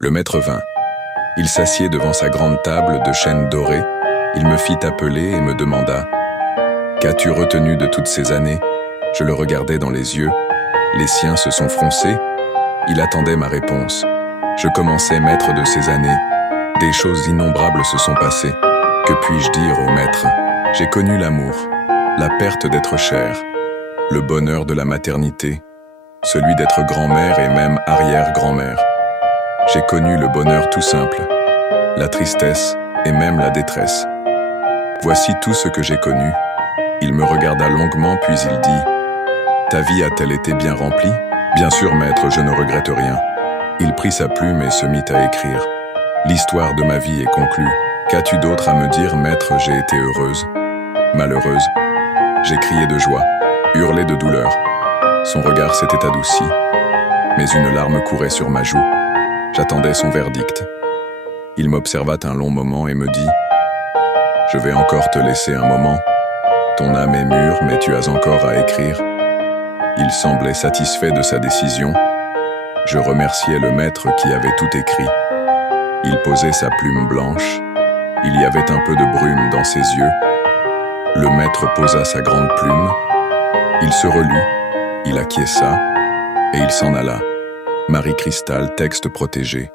Le maître vint. Il s'assied devant sa grande table de chêne doré. Il me fit appeler et me demanda « Qu'as-tu retenu de toutes ces années ?» Je le regardai dans les yeux. Les siens se sont froncés. Il attendait ma réponse. Je commençais maître de ces années. Des choses innombrables se sont passées. Que puis-je dire au maître? J'ai connu l'amour, la perte d'être cher, le bonheur de la maternité, celui d'être grand-mère et même arrière-grand-mère. J'ai connu le bonheur tout simple, la tristesse et même la détresse. Voici tout ce que j'ai connu. Il me regarda longuement puis il dit « Ta vie a-t-elle été bien remplie ?»« Bien sûr, maître, je ne regrette rien. » Il prit sa plume et se mit à écrire. « L'histoire de ma vie est conclue. Qu'as-tu d'autre à me dire, maître? J'ai été heureuse, malheureuse. J'ai crié de joie, hurlé de douleur. Son regard s'était adouci, mais une larme courait sur ma joue. J'attendais son verdict. Il m'observa un long moment et me dit « Je vais encore te laisser un moment. Ton âme est mûre, mais tu as encore à écrire. » Il semblait satisfait de sa décision. Je remerciai le maître qui avait tout écrit. Il posait sa plume blanche. Il y avait un peu de brume dans ses yeux. Le maître posa sa grande plume. Il se relut, il acquiesça, et il s'en alla. Marie Cristal, texte protégé.